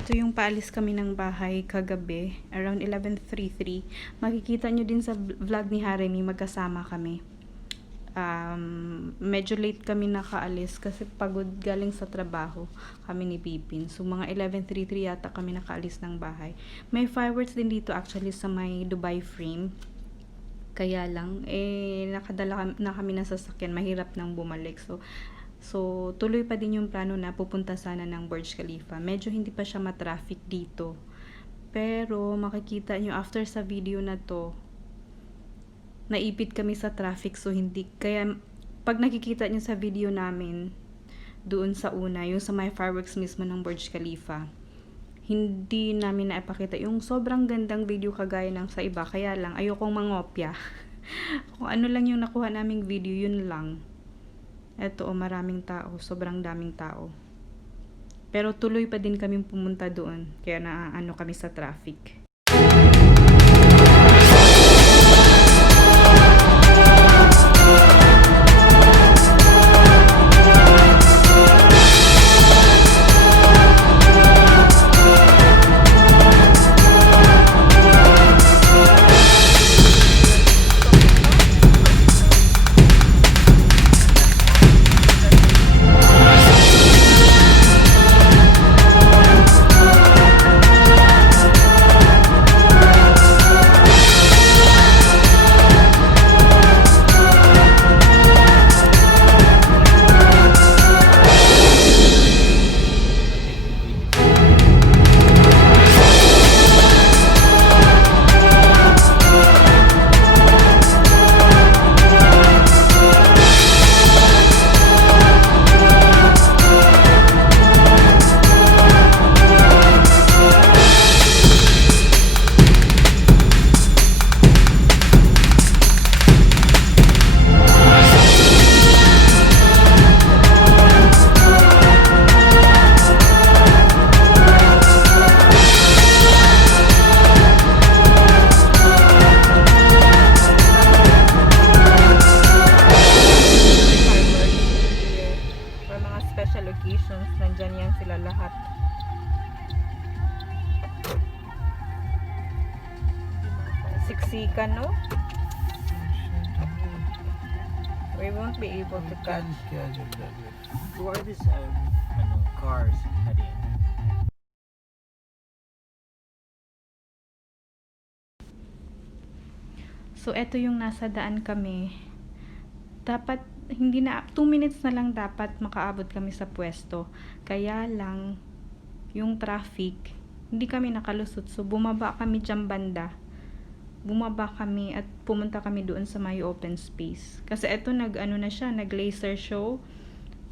Ito yung paalis kami ng bahay kagabi, around 11:33. Makikita nyo din sa vlog ni Haremy, magkasama kami. Medyo late kami nakaalis kasi pagod galing sa trabaho kami ni Pipin. So mga 11:33 yata kami nakaalis ng bahay. May fireworks din dito actually sa may Dubai frame. Kaya lang, nakadala na kami ng sasakyan, mahirap nang bumalik. So, tuloy pa din yung plano na pupunta sana ng Burj Khalifa. Medyo hindi pa siya matraffic dito. Pero, makikita nyo after sa video na to, naipit kami sa traffic. So, hindi. Kaya, pag nakikita nyo sa video namin, doon sa una, yung sa may fireworks mismo ng Burj Khalifa, hindi namin naipakita yung sobrang gandang video kagaya ng sa iba. Kaya lang, ayokong mangopya. Kung ano lang yung nakuha naming video, yun lang. Eto, maraming tao. Sobrang daming tao. Pero tuloy pa din kaming pumunta doon. Kaya naaano kami sa traffic. Special occasions, nandyan yan sila lahat. Siksikan, no? We won't be able to catch. Who are these cars heading? So, eto yung nasa daan kami. Dapat hindi na 2 minutes na lang dapat makaabot kami sa pwesto. Kaya lang yung traffic, hindi kami nakalusot. So bumaba kami diyan banda. Bumaba kami at pumunta kami doon sa may open space. Kasi eto nag laser show.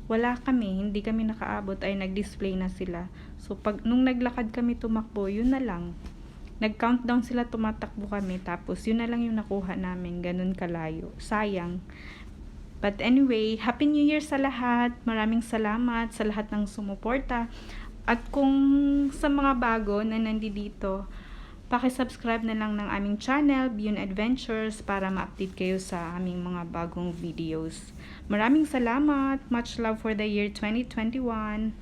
Wala kami, hindi kami nakaabot, ay nag-display na sila. So nung naglakad kami tumakbo, yun na lang. Nag-countdown sila, tumatakbo kami, tapos yun na lang yung nakuha namin, ganun kalayo. Sayang. But anyway, Happy New Year sa lahat. Maraming salamat sa lahat ng sumuporta. At kung sa mga bago na nandito, paki-subscribe na lang ng aming channel, Beyond Adventures, para ma-update kayo sa aming mga bagong videos. Maraming salamat. Much love for the year 2021.